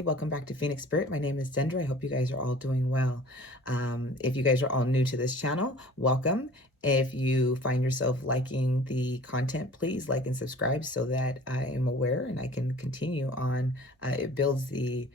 everybody. Welcome back to Phoenix Spirit. My name is Dendra. I hope you guys are all doing well. If you guys are all new to this channel, welcome. If you find yourself liking the content, please like and subscribe so that I am aware and I can continue on. It builds the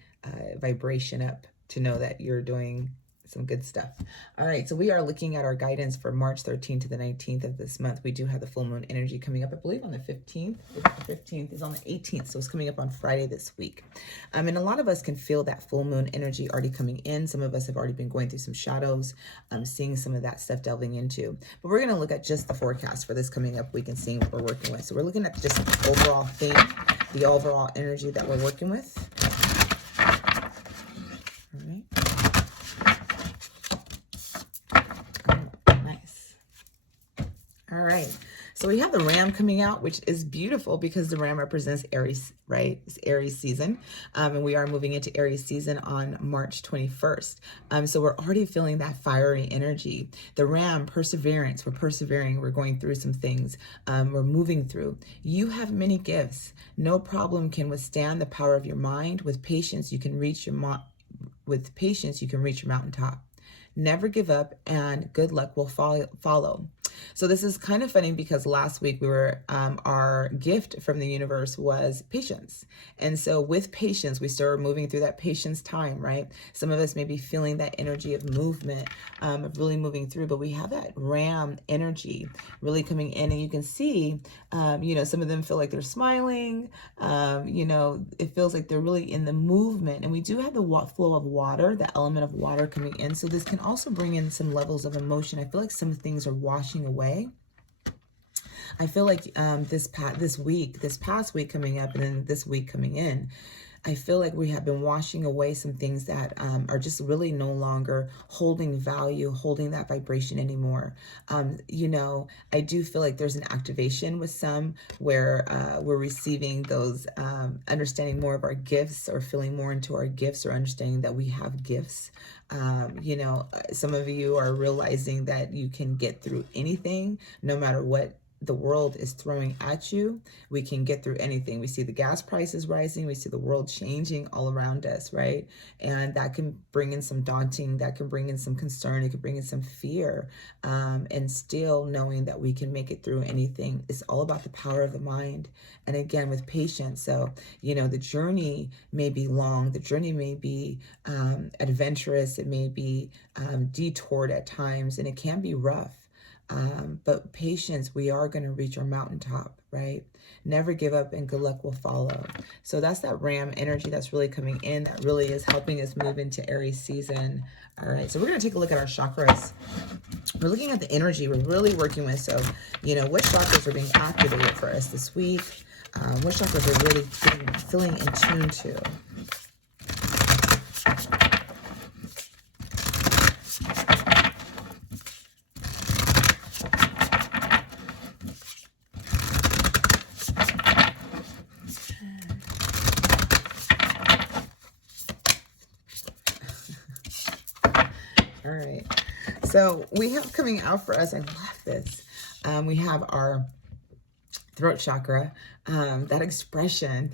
vibration up to know that you're doing some good stuff. All right, so we are looking at our guidance for March 13th to the 19th of this month. We do have the full moon energy coming up, I believe, on the 15th. The 15th is on the 18th, so it's coming up on Friday this week. And a lot of us can feel that full moon energy already coming in. Some of us have already been going through some shadows, seeing some of that stuff delving into. But we're going to look at just the forecast for this coming up week and seeing what we're working with. So we're looking at just the overall theme, the overall energy that we're working with. All right. All right, so we have the Ram coming out, which is beautiful because the Ram represents Aries, right? It's Aries season, and we are moving into Aries season on March 21st. So we're already feeling that fiery energy. The Ram, perseverance, we're persevering, we're going through some things, we're moving through. You have many gifts. No problem can withstand the power of your mind. With patience, you can reach your mountaintop. Never give up, and good luck will follow. So this is kind of funny because last week we were, our gift from the universe was patience. And so with patience, we started moving through that patience time, right? Some of us may be feeling that energy of movement, of really moving through, but we have that Ram energy really coming in, and you can see, some of them feel like they're smiling, it feels like they're really in the movement. And we do have the flow of water, the element of water coming in. So this can also bring in some levels of emotion. I feel like some things are washing away. I feel like this past week coming up, and then this week coming in, I feel like we have been washing away some things that are just really no longer holding value, holding that vibration anymore. I do feel like there's an activation with some where we're receiving those, understanding more of our gifts, or feeling more into our gifts, or understanding that we have gifts. Some of you are realizing that you can get through anything, no matter what the world is throwing at you. We can get through anything. We see the gas prices rising. We see the world changing all around us, right? And that can bring in some daunting, that can bring in some concern. It can bring in some fear, and still knowing that we can make it through anything. It's all about the power of the mind. And again, with patience. So, the journey may be long. The journey may be adventurous. It may be detoured at times, and it can be rough. But patience, we are going to reach our mountaintop, right? Never give up, and good luck will follow. So that's that Ram energy that's really coming in, that really is helping us move into Aries season. All right, so we're going to take a look at our chakras. We're looking at the energy we're really working with. So, what chakras are being activated for us this week? What chakras are really feeling in tune to? All right, so we have coming out for us, I love this. We have our throat chakra. That expression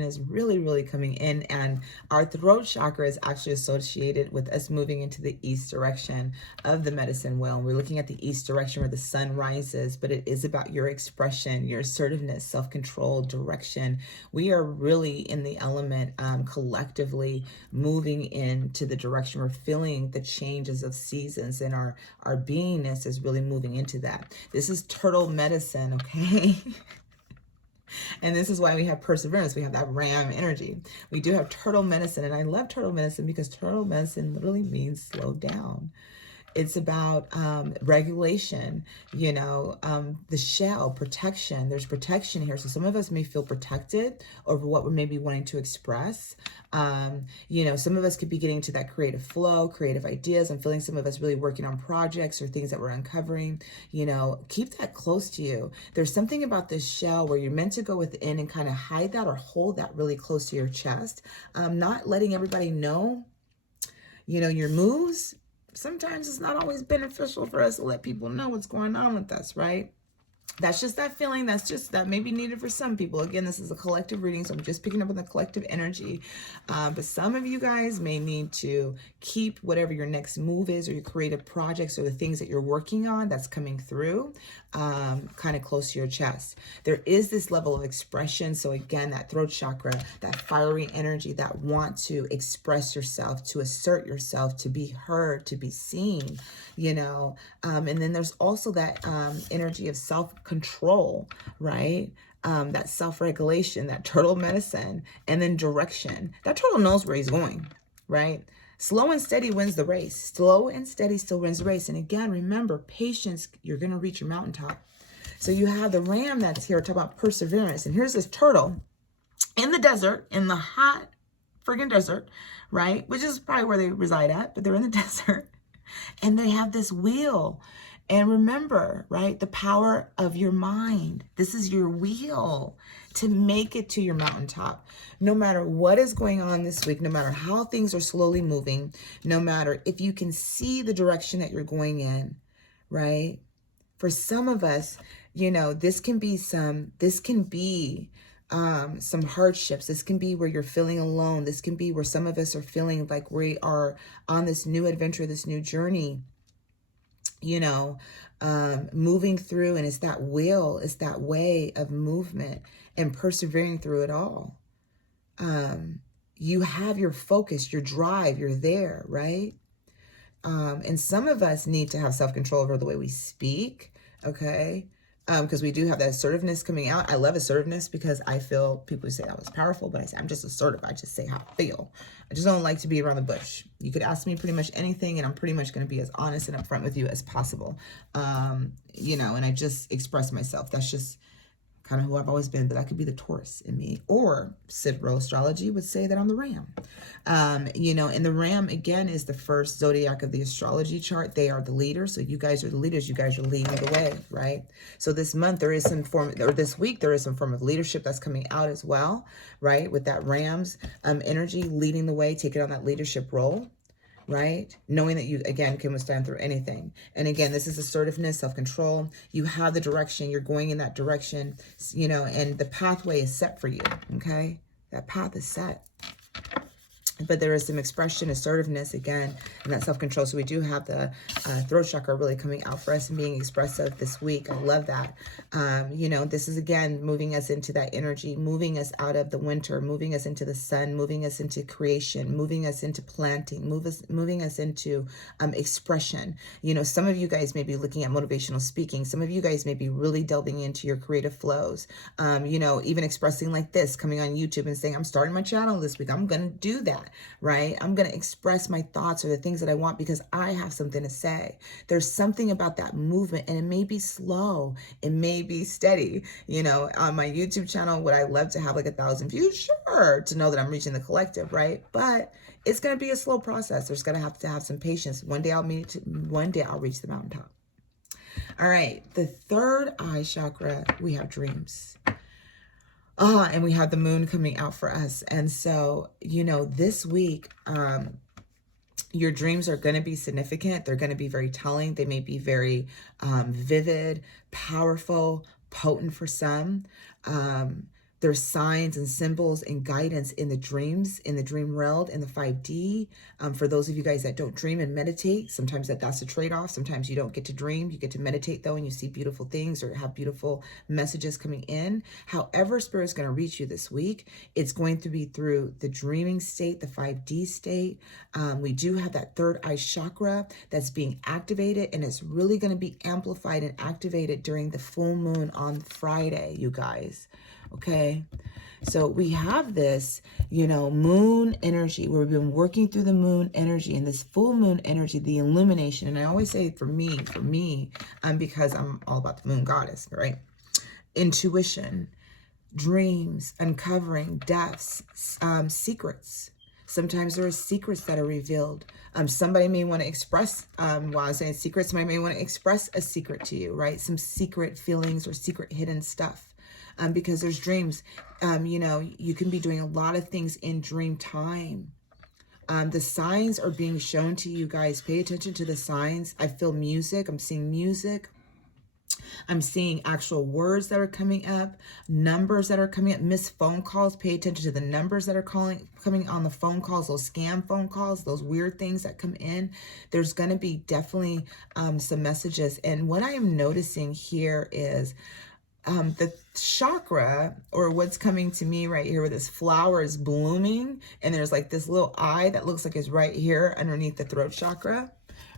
is really, really coming in. And our throat chakra is actually associated with us moving into the east direction of the medicine wheel. And we're looking at the east direction where the sun rises, but it is about your expression, your assertiveness, self-control, direction. We are really in the element, collectively moving into the direction. We're feeling the changes of seasons, and our beingness is really moving into that. This is turtle medicine, okay? And this is why we have perseverance. We have that Ram energy. We do have turtle medicine. And I love turtle medicine because turtle medicine literally means slow down. It's about regulation, the shell, protection. There's protection here. So some of us may feel protected over what we're maybe wanting to express. Some of us could be getting to that creative flow, creative ideas. I'm feeling some of us really working on projects or things that we're uncovering. Keep that close to you. There's something about this shell where you're meant to go within and kind of hide that or hold that really close to your chest. Not letting everybody know, your moves. Sometimes it's not always beneficial for us to let people know what's going on with us, right? That's just that feeling. That may be needed for some people. Again, this is a collective reading, so I'm just picking up on the collective energy. But some of you guys may need to keep whatever your next move is, or your creative projects, or the things that you're working on that's coming through, kind of close to your chest. There is this level of expression. So again, that throat chakra, that fiery energy, that want to express yourself, to assert yourself, to be heard, to be seen, and then there's also that energy of self-control, right? That self-regulation, that turtle medicine, and then direction. That turtle knows where he's going, right? Slow and steady wins the race. Slow and steady still wins the race. And again, remember, patience, you're going to reach your mountaintop. So you have the ram that's here talking about perseverance. And here's this turtle in the desert, in the hot friggin' desert, right? Which is probably where they reside at, but they're in the desert. And they have this wheel. And remember, right, the power of your mind. This is your wheel to make it to your mountaintop. No matter what is going on this week, no matter how things are slowly moving, no matter if you can see the direction that you're going in, right? For some of us, this can be some hardships. This can be where you're feeling alone. This can be where some of us are feeling like we are on this new adventure, this new journey, moving through. And it's that will, it's that way of movement and persevering through it all. You have your focus, your drive, you're there, right? And some of us need to have self-control over the way we speak, okay? Because we do have that assertiveness coming out. I love assertiveness because I feel people say I was powerful, but I say I'm just assertive. I just say how I feel. I just don't like to be around the bush. You could ask me pretty much anything, and I'm pretty much going to be as honest and upfront with you as possible. And I just express myself. That's just kind of who I've always been, but that could be the Taurus in me. Or Sidereal astrology would say that I'm the Ram. And the Ram, again, is the first zodiac of the astrology chart. They are the leaders. So you guys are the leaders. You guys are leading the way, right? So this month there is some form, or this week, there is some form of leadership that's coming out as well, right? With that Ram's energy leading the way, taking on that leadership role. Right? Knowing that you, again, can withstand through anything. And again, this is assertiveness, self-control. You have the direction. You're going in that direction, and the pathway is set for you, okay? That path is set. But there is some expression, assertiveness, again, and that self-control. So we do have the throat chakra really coming out for us and being expressive this week. I love that. This is, again, moving us into that energy, moving us out of the winter, moving us into the sun, moving us into creation, moving us into planting, moving us into expression. Some of you guys may be looking at motivational speaking. Some of you guys may be really delving into your creative flows. Even expressing like this, coming on YouTube and saying, I'm starting my channel this week. I'm going to do that. Right? I'm going to express my thoughts or the things that I want because I have something to say. There's something about that movement, and it may be slow. It may be steady. On my YouTube channel, would I love to have like 1,000 views? Sure. To know that I'm reaching the collective, right? But it's going to be a slow process. There's going to have some patience. One day I'll reach the mountaintop. All right. The third eye chakra, we have dreams. And we have the moon coming out for us. And so, this week, your dreams are going to be significant. They're going to be very telling. They may be very vivid, powerful, potent for some. There's signs and symbols and guidance in the dreams, in the dream realm, in the 5D. For those of you guys that don't dream and meditate, sometimes that's a trade-off. Sometimes you don't get to dream. You get to meditate, though, and you see beautiful things or have beautiful messages coming in. However Spirit's going to reach you this week, it's going to be through the dreaming state, the 5D state. We do have that third eye chakra that's being activated, and it's really going to be amplified and activated during the full moon on Friday, you guys. Okay, so we have this, moon energy. We've been working through the moon energy and this full moon energy, the illumination. And I always say for me, because I'm all about the moon goddess, right? Intuition, dreams, uncovering depths, secrets. Sometimes there are secrets that are revealed. Somebody may want to express, while I'm saying secrets, somebody may want to express a secret to you, right? Some secret feelings or secret hidden stuff. Because there's dreams, you can be doing a lot of things in dream time. The signs are being shown to you guys. Pay attention to the signs. I feel music. I'm seeing music. I'm seeing actual words that are coming up, numbers that are coming up, missed phone calls. Pay attention to the numbers that are coming on the phone calls, those scam phone calls, those weird things that come in. There's going to be definitely some messages. And what I am noticing here is the chakra, or what's coming to me right here, where this flower is blooming, and there's like this little eye that looks like it's right here underneath the throat chakra,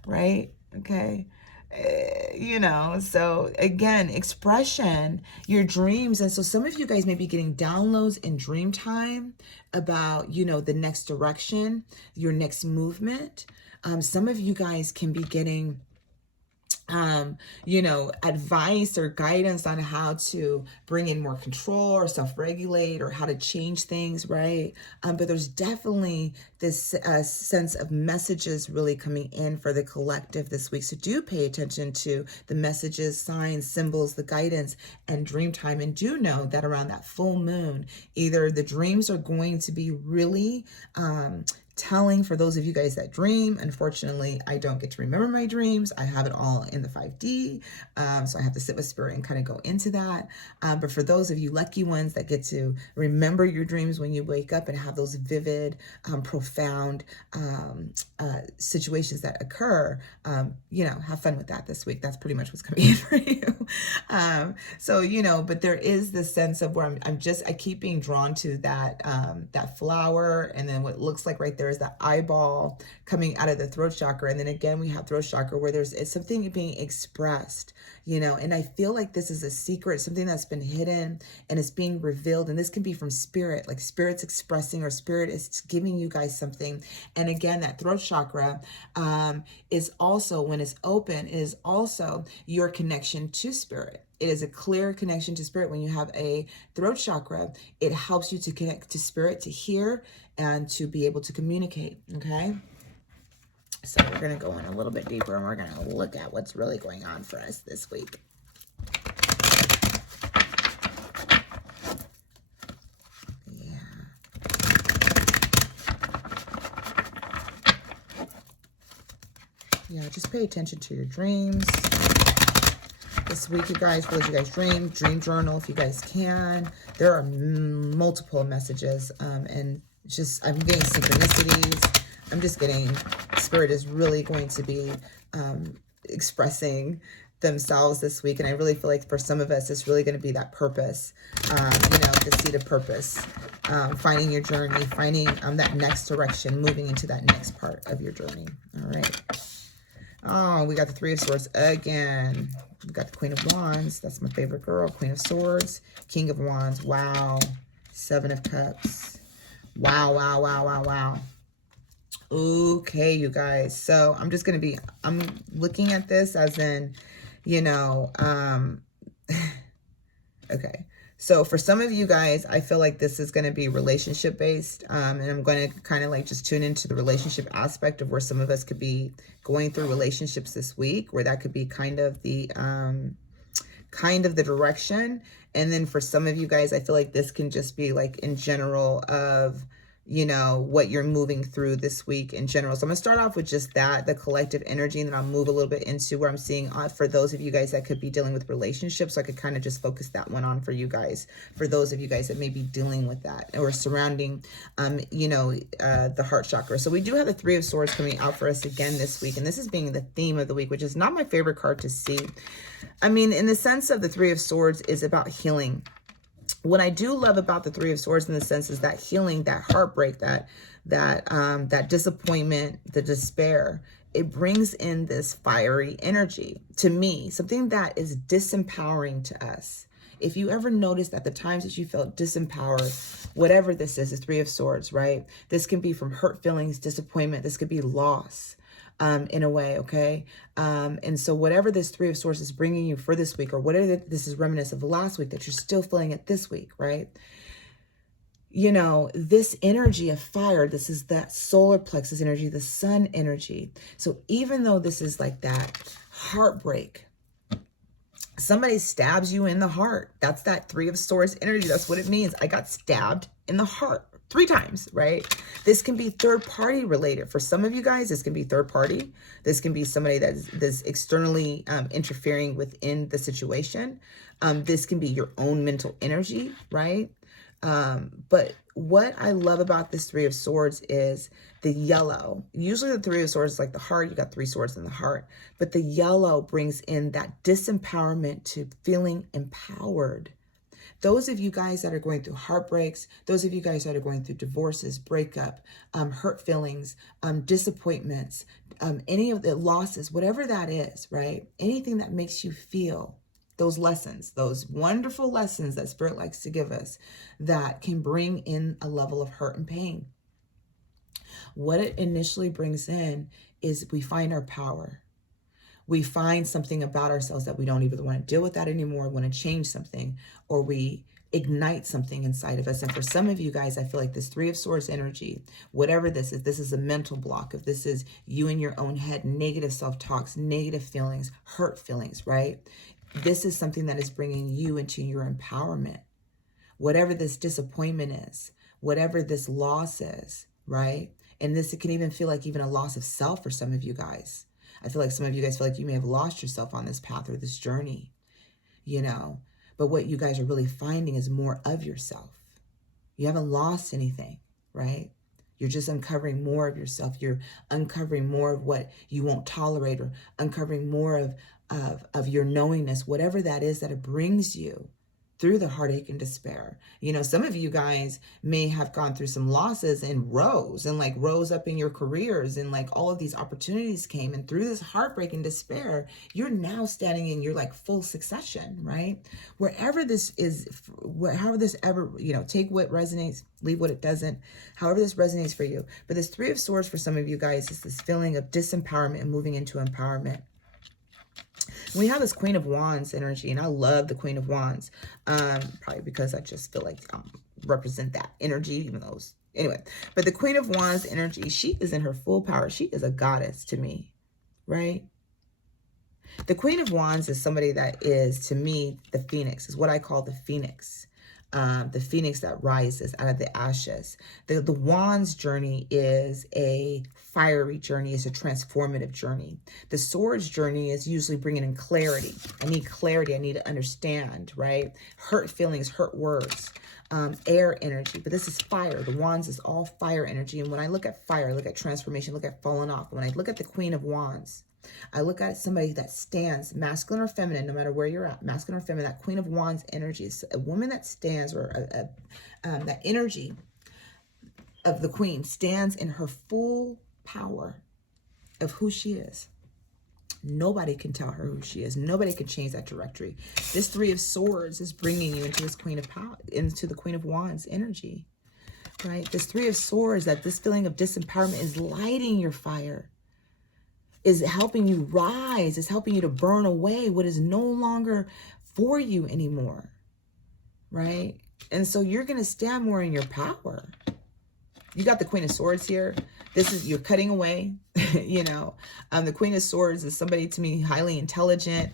right? Okay. You know, so again, expression, your dreams. And so some of you guys may be getting downloads in dream time about, you know, the next direction, your next movement. Some of you guys can be getting you know, advice or guidance on how to bring in more control or self-regulate or how to change things, right? But there's definitely this sense of messages really coming in for the collective this week. So do pay attention to the messages, signs, symbols, the guidance, and dream time. And do know that around that full moon, either the dreams are going to be really telling for those of you guys that dream. Unfortunately, I don't get to remember my dreams. I have it all in the 5D. So I have to sit with spirit and kind of go into that. But for those of you lucky ones that get to remember your dreams when you wake up and have those vivid, profound situations that occur, you know, have fun with that this week. That's pretty much what's coming in for you. So, you know, but there is this sense of where I keep being drawn to that, that flower, and then what looks like right there is that eyeball coming out of the throat chakra. And then again, we have throat chakra where it's something being expressed, you know, and I feel like this is a secret, something that's been hidden and it's being revealed. And this can be from spirit, like spirit's expressing, or spirit is giving you guys something. And again, that throat chakra is also, when it's open, is also your connection to spirit. It is a clear connection to spirit. When you have a throat chakra, it helps you to connect to spirit, to hear, and to be able to communicate, okay? So we're going to go in a little bit deeper, and we're going to look at what's really going on for us this week. Yeah, just pay attention to your dreams. This week, you guys, for those of you guys dream journal if you guys can. There are multiple messages, and just I'm getting synchronicities. I'm just getting spirit is really going to be expressing themselves this week, and I really feel like for some of us it's really going to be that purpose, you know, the seed of purpose, finding your journey, finding that next direction, moving into that next part of your journey. All right. Oh, we got the Three of Swords again. We got the Queen of Wands. That's my favorite girl. Queen of Swords. King of Wands. Wow. Seven of Cups. Wow, wow, wow, wow, wow. Okay, you guys. So I'm just going to be, I'm looking at this as in, you know, okay. So for some of you guys, I feel like this is going to be relationship based. And I'm going to kind of like just tune into the relationship aspect of where some of us could be going through relationships this week, where that could be kind of the direction. And then for some of you guys, I feel like this can just be like in general of, you know, what you're moving through this week in general. So I'm going to start off with just that, the collective energy, and then I'll move a little bit into where I'm seeing for those of you guys that could be dealing with relationships. So I could kind of just focus that one on for you guys, for those of you guys that may be dealing with that or surrounding, you know, the heart chakra. So we do have the Three of Swords coming out for us again this week. And this is being the theme of the week, which is not my favorite card to see. I mean, in the sense of the Three of Swords is about healing. What I do love about the Three of Swords in the sense is that healing, that heartbreak, that disappointment, the despair, it brings in this fiery energy to me, something that is disempowering to us. If you ever noticed at the times that you felt disempowered, whatever this is Three of Swords, right? This can be from hurt feelings, disappointment. This could be loss. In a way, okay? And so whatever this Three of Swords is bringing you for this week, or whatever this is reminiscent of last week that you're still feeling it this week, right? You know, this energy of fire, this is that solar plexus energy, the sun energy. So even though this is like that heartbreak, somebody stabs you in the heart. That's that Three of Swords energy. That's what it means. I got stabbed in the heart. 3 times, right? This can be third party related. For some of you guys, this can be third party. This can be somebody that's externally interfering within the situation. This can be your own mental energy, right? But what I love about this Three of Swords is the yellow. Usually the Three of Swords is like the heart. You got 3 swords in the heart. But the yellow brings in that disempowerment to feeling empowered. Those of you guys that are going through heartbreaks, those of you guys that are going through divorces, breakup, hurt feelings, disappointments, any of the losses, whatever that is, right? Anything that makes you feel those lessons, those wonderful lessons that Spirit likes to give us that can bring in a level of hurt and pain. What it initially brings in is we find our power. We find something about ourselves that we don't even want to deal with that anymore, want to change something, or we ignite something inside of us. And for some of you guys, I feel like this Three of Swords energy, whatever this is a mental block. If this is you in your own head, negative self-talks, negative feelings, hurt feelings, right? This is something that is bringing you into your empowerment. Whatever this disappointment is, whatever this loss is, right? And this, it can even feel like even a loss of self for some of you guys. I feel like some of you guys feel like you may have lost yourself on this path or this journey, you know, but what you guys are really finding is more of yourself. You haven't lost anything, right? You're just uncovering more of yourself. You're uncovering more of what you won't tolerate, or uncovering more of your knowingness, whatever that is that it brings you through the heartache and despair. You know, some of you guys may have gone through some losses and rose up in your careers, and like all of these opportunities came, and through this heartbreak and despair, you're now standing in your like full succession, right? Wherever this is, however this ever, you know, take what resonates, leave what it doesn't, however this resonates for you. But this Three of Swords for some of you guys is this feeling of disempowerment and moving into empowerment. We have this Queen of Wands energy, and I love the Queen of Wands, probably because I just feel like represent that energy, even though anyway. But the Queen of Wands energy, she is in her full power. She is a goddess to me, right? The Queen of Wands is somebody that is, to me, the phoenix, is what I call the phoenix. The phoenix that rises out of the ashes. The Wands journey is a fiery journey, is a transformative journey. The Swords journey is usually bringing in clarity. I need clarity. I need to understand, right? Hurt feelings, hurt words, air energy. But this is fire. The Wands is all fire energy. And when I look at fire, I look at transformation, look at falling off. When I look at the Queen of Wands, I look at somebody that stands, masculine or feminine, no matter where you're at, masculine or feminine. That Queen of Wands energy is a woman that stands, or that energy of the Queen stands in her full power of who she is. Nobody can tell her who she is. Nobody can change that trajectory. This Three of Swords is bringing you into this Queen of Power, into the Queen of Wands energy, right? This Three of Swords, that this feeling of disempowerment is lighting your fire, is helping you rise, is helping you to burn away what is no longer for you anymore, right? And so you're going to stand more in your power. You got the Queen of Swords here. This is, you're cutting away, you know. The Queen of Swords is somebody, to me, highly intelligent.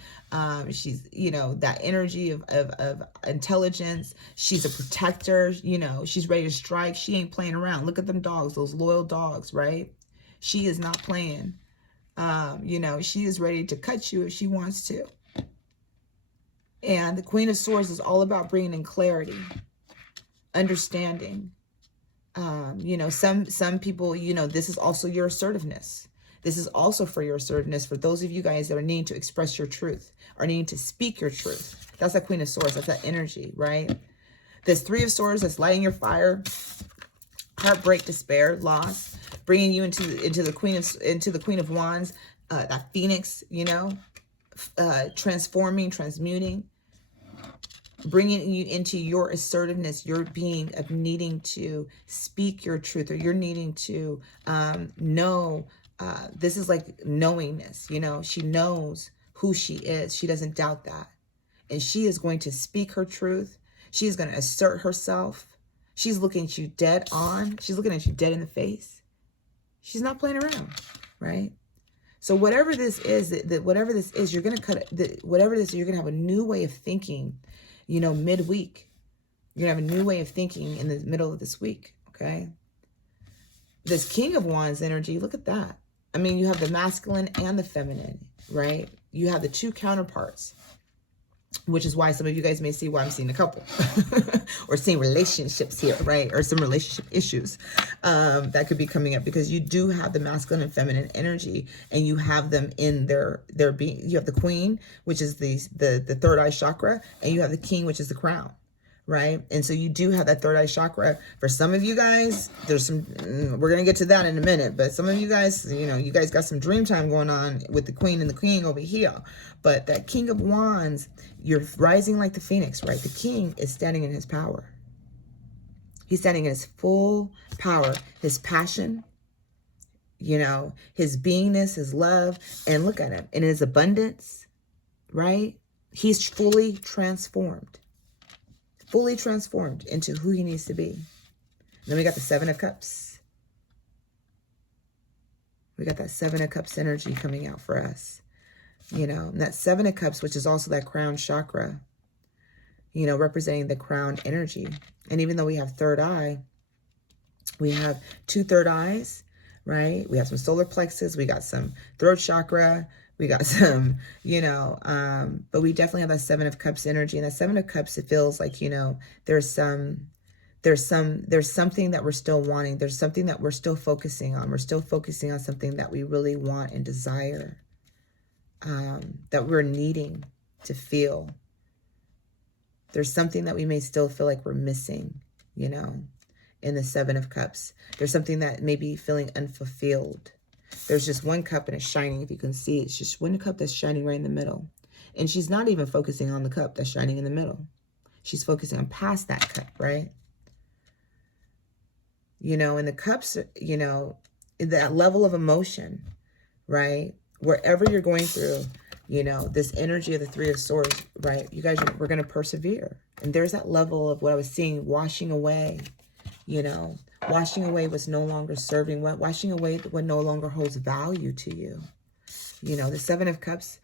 She's, you know, that energy of intelligence. She's a protector, you know. She's ready to strike. She ain't playing around. Look at them dogs, those loyal dogs, right? She is not playing. You know, she is ready to cut you if she wants to. And the Queen of Swords is all about bringing in clarity, understanding. You know, some people, you know, this is also your assertiveness. This is also for your assertiveness, for those of you guys that are needing to express your truth, or needing to speak your truth. That's that Queen of Swords. That's that energy, right? This Three of Swords that's lighting your fire, heartbreak, despair, loss, bringing you into the Queen of Wands, that phoenix, you know, transforming, transmuting, bringing you into your assertiveness, your being of needing to speak your truth, or you're needing to know. This is like knowingness, you know. She knows who she is. She doesn't doubt that, and she is going to speak her truth. She is going to assert herself. She's looking at you dead on. She's looking at you dead in the face. She's not playing around, right? So whatever this is, whatever this is, you're going to cut it. Whatever this is, you're going to have a new way of thinking, you know, midweek. You're going to have a new way of thinking in the middle of this week, okay? This King of Wands energy, look at that. I mean, you have the masculine and the feminine, right? You have the two counterparts, which is why some of you guys may see why I'm seeing a couple or seeing relationships here, right? Or some relationship issues that could be coming up, because you do have the masculine and feminine energy, and you have them in their being. You have the queen, which is the third eye chakra, and you have the king, which is the crown, right? And so you do have that third eye chakra. For some of you guys, there's some, we're going to get to that in a minute, but some of you guys, you know, you guys got some dream time going on with the queen and the king over here. But that King of Wands, you're rising like the phoenix, right? The king is standing in his power. He's standing in his full power, his passion, you know, his beingness, his love, and look at him in his abundance, right? He's fully transformed into who he needs to be. And then we got the Seven of Cups. We got that Seven of Cups energy coming out for us. You know, and that Seven of Cups, which is also that crown chakra, you know, representing the crown energy. And even though we have third eye, we have two third eyes, right? We have some solar plexus, we got some throat chakra, we got some, you know, but we definitely have that Seven of Cups energy. And that Seven of Cups, it feels like, you know, there's something that we're still wanting. There's something that we're still focusing on. We're still focusing on something that we really want and desire, that we're needing to feel. There's something that we may still feel like we're missing, you know, in the Seven of Cups. There's something that may be feeling unfulfilled. There's just one cup and it's shining. If you can see, it's just one cup that's shining right in the middle. And she's not even focusing on the cup that's shining in the middle. She's focusing on past that cup, right? You know, and the cups, you know, that level of emotion, right? Wherever you're going through, you know, this energy of the Three of Swords, right? You guys, we're going to persevere. And there's that level of what I was seeing, washing away, you know, washing away what's no longer serving, washing away what no longer holds value to you. You know, the Seven of Cups,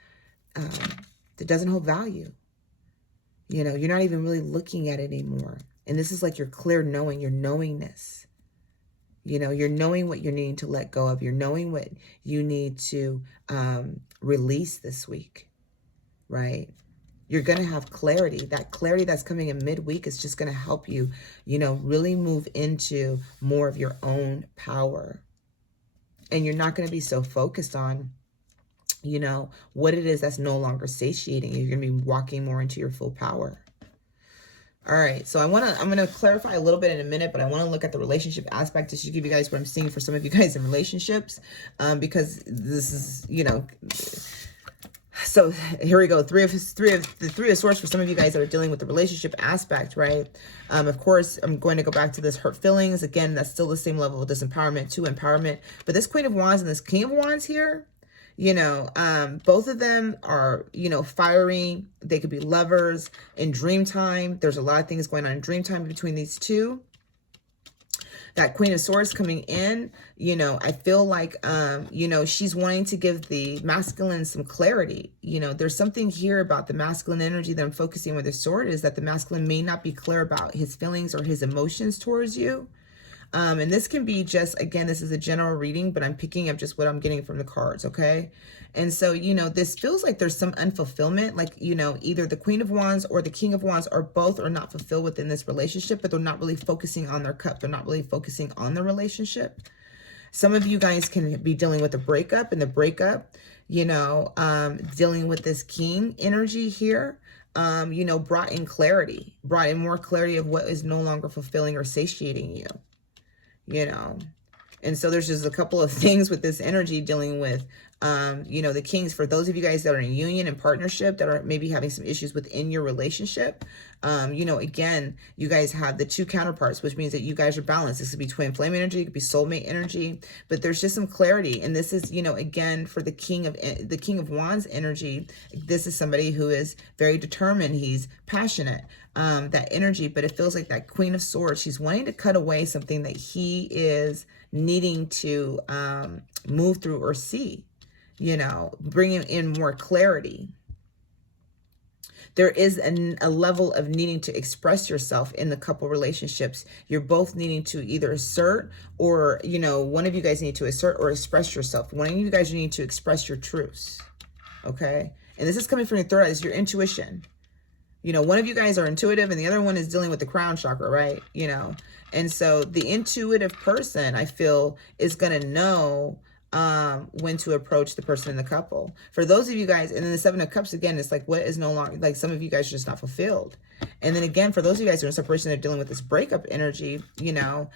that doesn't hold value. You know, you're not even really looking at it anymore. And this is like your clear knowing, your knowingness. You know, you're knowing what you're needing to let go of. You're knowing what you need to release this week, right? You're going to have clarity. That clarity that's coming in midweek is just going to help you, you know, really move into more of your own power. And you're not going to be so focused on, you know, what it is that's no longer satiating you. You're going to be walking more into your full power. All right, so I'm going to clarify a little bit in a minute, but I want to look at the relationship aspect just to give you guys what I'm seeing for some of you guys in relationships, because this is, you know, so here we go. The Three of Swords for some of you guys that are dealing with the relationship aspect, right? Of course, I'm going to go back to this hurt feelings. Again, that's still the same level of disempowerment to empowerment. But this Queen of Wands and this King of Wands here, you know, both of them are, you know, fiery. They could be lovers in dream time. There's a lot of things going on in dream time between these two. That Queen of Swords coming in, you know, I feel like, you know, she's wanting to give the masculine some clarity. You know, there's something here about the masculine energy that I'm focusing with the sword, is that the masculine may not be clear about his feelings or his emotions towards you. And this can be just, again, this is a general reading, but I'm picking up just what I'm getting from the cards, okay? And so, you know, this feels like there's some unfulfillment, like, you know, either the Queen of Wands or the King of Wands or both are not fulfilled within this relationship, but they're not really focusing on their cup. They're not really focusing on the relationship. Some of you guys can be dealing with a breakup, and the breakup, you know, dealing with this King energy here, you know, brought in more clarity of what is no longer fulfilling or satiating you. You know, and so there's just a couple of things with this energy dealing with, you know, the Kings. For those of you guys that are in union and partnership that are maybe having some issues within your relationship, you know, again, you guys have the two counterparts, which means that you guys are balanced. This could be twin flame energy, it could be soulmate energy, but there's just some clarity. And this is, you know, again, for the King of Wands energy, this is somebody who is very determined. He's passionate. That energy, but it feels like that Queen of Swords, she's wanting to cut away something that he is needing to move through or see, you know, bringing in more clarity. There is a level of needing to express yourself in the couple relationships. You're both needing to either assert or, you know, one of you guys need to assert or express yourself. One of you guys need to express your truths. Okay. And this is coming from your third eye. It's your intuition. You know, one of you guys are intuitive and the other one is dealing with the crown chakra, right? You know, and so the intuitive person, I feel, is going to know when to approach the person in the couple. For those of you guys, and then the Seven of Cups, again, it's like what is no longer, like some of you guys are just not fulfilled. And then again, for those of you guys who are in separation, they're dealing with this breakup energy, you know,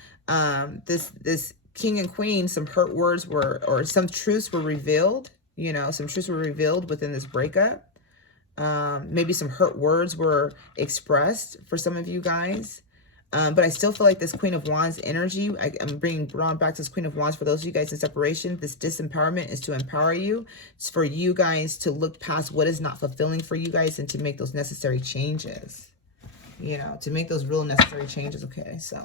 this king and queen, some hurt words were, or some truths were revealed, you know, some truths were revealed within this breakup. Maybe some hurt words were expressed for some of you guys. But I still feel like this Queen of Wands energy, I'm bringing Braun back to this Queen of Wands. For those of you guys in separation, this disempowerment is to empower you. It's for you guys to look past what is not fulfilling for you guys and to make those necessary changes. You know, to make those real necessary changes. Okay, so,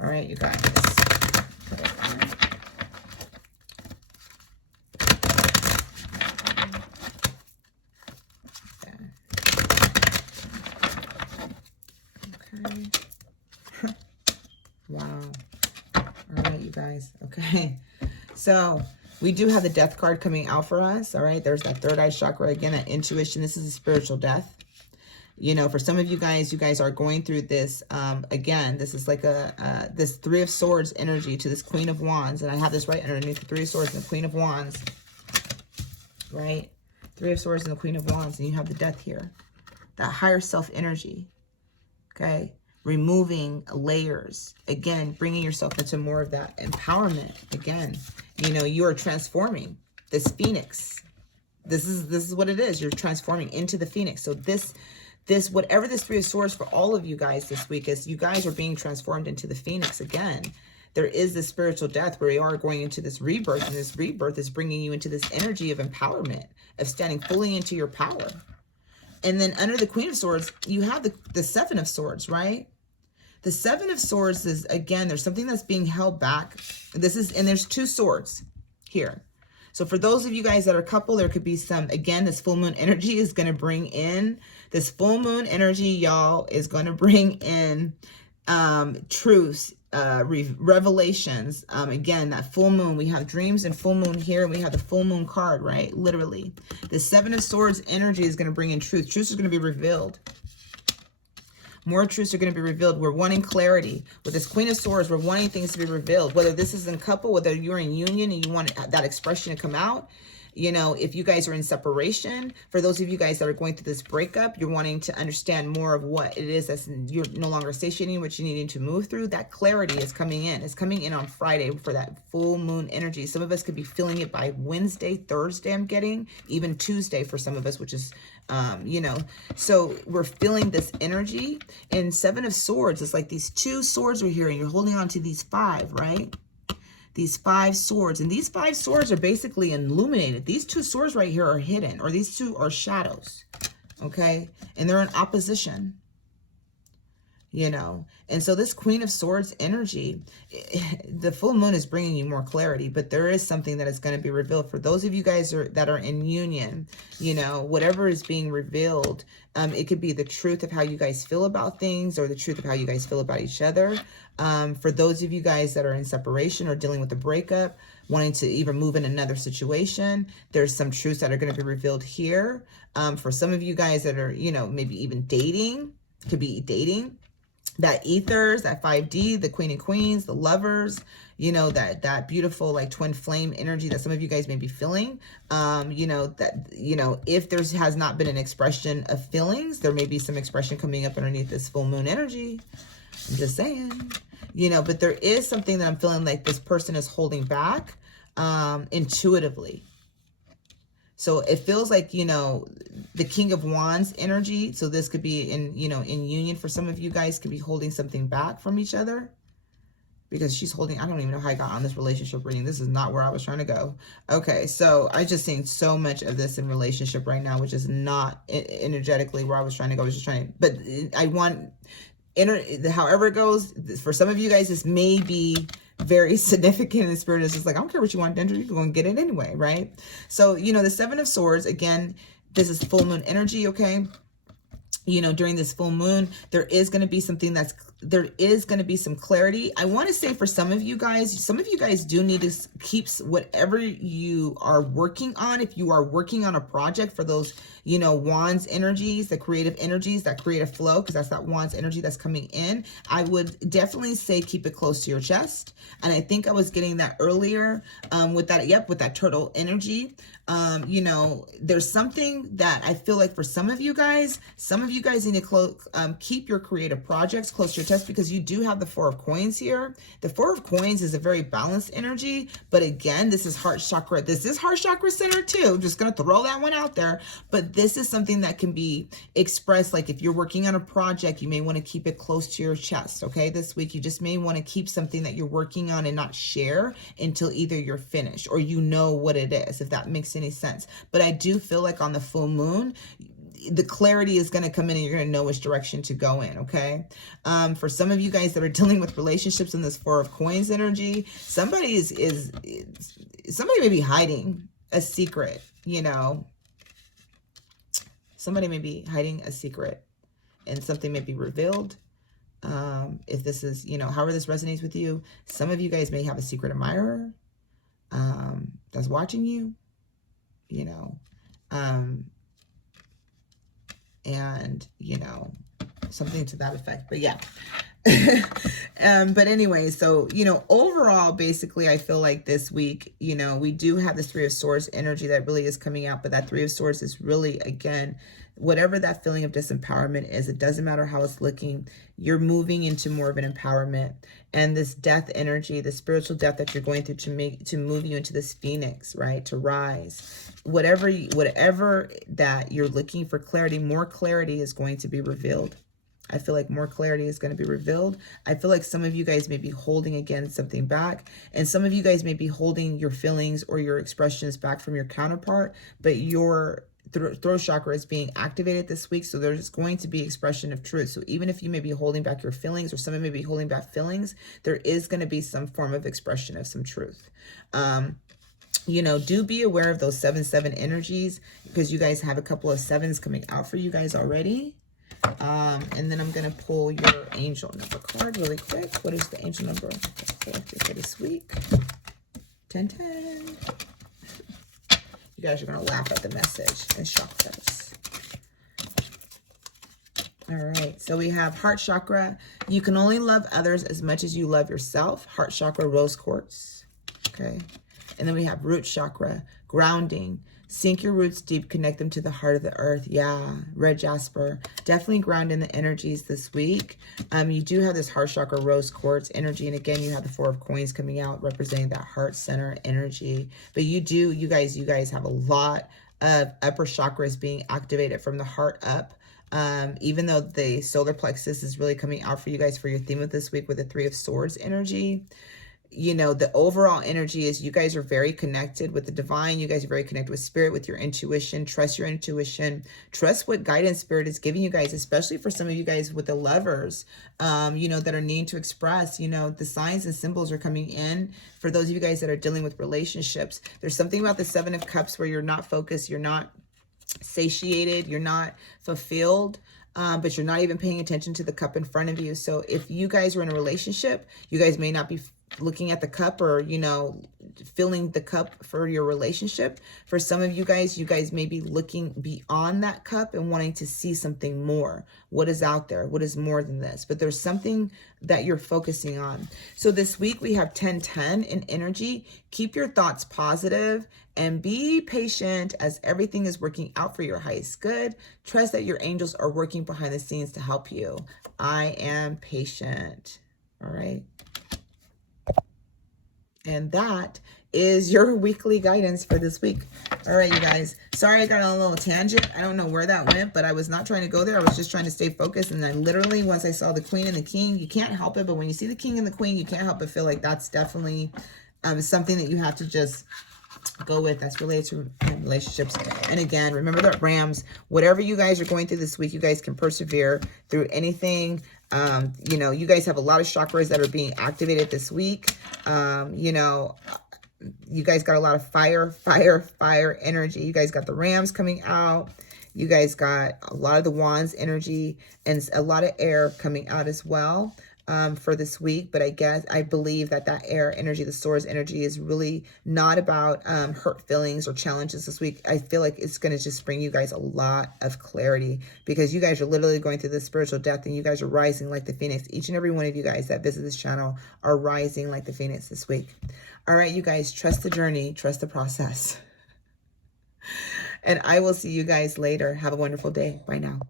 all right, you guys. Wow. All right, you guys. Okay. So we do have the death card coming out for us. All right. There's that third eye chakra. Again, that intuition. This is a spiritual death. You know, for some of you guys are going through this. Again, this is like this Three of Swords energy to this Queen of Wands. And I have this right underneath the Three of Swords and the Queen of Wands. Right? Three of Swords and the Queen of Wands. And you have the death here. That higher self energy. Okay. Removing layers, again, bringing yourself into more of that empowerment. Again, you know, you are transforming this phoenix. This is what it is. You're transforming into the phoenix. So this whatever this Three of Swords for all of you guys this week is, you guys are being transformed into the phoenix again. There is this spiritual death where you are going into this rebirth, and this rebirth is bringing you into this energy of empowerment, of standing fully into your power. And then under the Queen of Swords, you have the Seven of Swords, right? The Seven of Swords is, again, there's something that's being held back. And there's two swords here. So for those of you guys that are a couple, there could be some, again, this full moon energy is going to bring in, this full moon energy, y'all, is going to bring in truths, revelations. Again, that full moon, we have dreams and full moon here, and we have the full moon card, right? Literally. The Seven of Swords energy is going to bring in truth. Truth is going to be revealed. More truths are going to be revealed. We're wanting clarity. With this Queen of Swords, we're wanting things to be revealed. Whether this is in couple, whether you're in union and you want that expression to come out. You know, if you guys are in separation, for those of you guys that are going through this breakup, you're wanting to understand more of what it is that's you're no longer satiating, what you needing to move through. That clarity is coming in. It's coming in on Friday for that full moon energy. Some of us could be feeling it by Wednesday, Thursday, I'm getting, even Tuesday for some of us, which is, you know, so we're feeling this energy. And Seven of Swords, it's like these two swords we're hearing. You're holding on to these five, right? These five swords, and these five swords are basically illuminated. These two swords right here are hidden, or these two are shadows, okay? And they're in opposition, you know? And so this Queen of Swords energy, the full moon is bringing you more clarity, but there is something that is going to be revealed. For those of you guys that are in union, you know, whatever is being revealed, it could be the truth of how you guys feel about things, or the truth of how you guys feel about each other. For those of you guys that are in separation or dealing with a breakup, wanting to even move in another situation, there's some truths that are going to be revealed here. For some of you guys that are, you know, maybe even dating, could be dating, that ethers, that 5D, the Queen and Queens, the lovers, you know, that beautiful like twin flame energy that some of you guys may be feeling. You know, that, you know, if has not been an expression of feelings, there may be some expression coming up underneath this full moon energy. I'm just saying, you know, but there is something that I'm feeling like this person is holding back intuitively. So it feels like, you know, the King of Wands energy. So this could be in, you know, in union for some of you guys, could be holding something back from each other. Because she's holding, I don't even know how I got on this relationship reading. This is not where I was trying to go. Okay, so I just seen so much of this in relationship right now, which is not energetically where I was trying to go. I was just trying, but I want, however it goes, for some of you guys, this may be very significant in the spirit. It's just like, I don't care what you want, Dendra, you're going to get it anyway, right? So, you know, the Seven of Swords, again, this is full moon energy, okay? during this full moon, there is going to be there is going to be some clarity. I want to say for some of you guys do need to keep whatever you are working on. If you are working on a project, for those, wands energies, the creative energies, that creative flow, because that's that wands energy that's coming in, I would definitely say keep it close to your chest. And I think I was getting that earlier with that turtle energy. There's something that I feel like for some of you guys need to keep your creative projects close to your chest, because you do have the Four of Coins here. The Four of Coins is a very balanced energy, but again, this is heart chakra. This is heart chakra center too. I'm just going to throw that one out there. But this is something that can be expressed. Like if you're working on a project, you may want to keep it close to your chest. Okay. This week, you just may want to keep something that you're working on and not share until either you're finished or what it is, if that makes any sense. But I do feel like on the full moon, the clarity is going to come in and you're going to know which direction to go in. Okay. For some of you guys that are dealing with relationships in this Four of Coins energy, somebody somebody may be hiding a secret, somebody may be hiding a secret and something may be revealed. If this is, however this resonates with you, some of you guys may have a secret admirer that's watching you, and something to that effect. But yeah. But anyway, so overall, basically, I feel like this week, we do have this Three of Swords energy that really is coming out, but that Three of Swords is really, again, whatever that feeling of disempowerment is, it doesn't matter how it's looking, you're moving into more of an empowerment. And this death energy, the spiritual death that you're going through to move you into this phoenix, right? To rise. Whatever that you're looking for clarity, more clarity is going to be revealed. I feel like more clarity is going to be revealed. I feel like some of you guys may be holding, again, something back. And some of you guys may be holding your feelings or your expressions back from your counterpart, but your throat chakra is being activated this week. So there's going to be expression of truth. So even if you may be holding back your feelings, or someone may be holding back feelings, there is going to be some form of expression of some truth. Do be aware of those 7-7 energies, because you guys have a couple of sevens coming out for you guys already. And then I'm going to pull your angel number card really quick. What is the angel number for this week? 1010. You guys are going to laugh at the message and shock us. All right. So we have heart chakra. You can only love others as much as you love yourself. Heart chakra, rose quartz. Okay. And then we have root chakra, grounding. Sink your roots deep, connect them to the heart of the earth. Yeah, red jasper. Definitely ground in the energies this week. You do have this heart chakra, rose quartz energy. And again, you have the Four of Coins coming out, representing that heart center energy. But you guys have a lot of upper chakras being activated from the heart up. Even though the solar plexus is really coming out for you guys for your theme of this week with the Three of Swords energy. The overall energy is you guys are very connected with the divine. You guys are very connected with spirit, with your intuition. Trust your intuition. Trust what guidance spirit is giving you guys, especially for some of you guys with the lovers, that are needing to express, the signs and symbols are coming in. For those of you guys that are dealing with relationships, there's something about the Seven of Cups where you're not focused, you're not satiated, you're not fulfilled. But you're not even paying attention to the cup in front of you. So if you guys are in a relationship, you guys may not be looking at the cup or, filling the cup for your relationship. For some of you guys may be looking beyond that cup and wanting to see something more. What is out there? What is more than this? But there's something that you're focusing on. So this week we have 10-10 in energy. Keep your thoughts positive and be patient as everything is working out for your highest good. Trust that your angels are working behind the scenes to help you. I am patient. All right. And that is your weekly guidance for this week. All right, you guys. Sorry I got on a little tangent. I don't know where that went, but I was not trying to go there. I was just trying to stay focused. And then literally once I saw the queen and the king, you can't help it. But when you see the king and the queen, you can't help but feel like that's definitely something that you have to just go with, that's related to relationships. And again, remember that Rams, whatever you guys are going through this week, you guys can persevere through anything. You guys have a lot of chakras that are being activated this week. You guys got a lot of fire energy. You guys got the Rams coming out. You guys got a lot of the wands energy and a lot of air coming out as well for this week. But I believe that air energy, the swords energy, is really not about hurt feelings or challenges this week. I feel like it's going to just bring you guys a lot of clarity, because you guys are literally going through this spiritual depth, and you guys are rising like the phoenix. Each and every one of you guys that visit this channel are rising like the phoenix this week. All right, you guys, trust the journey, trust the process. And I will see you guys later. Have a wonderful day. Bye now.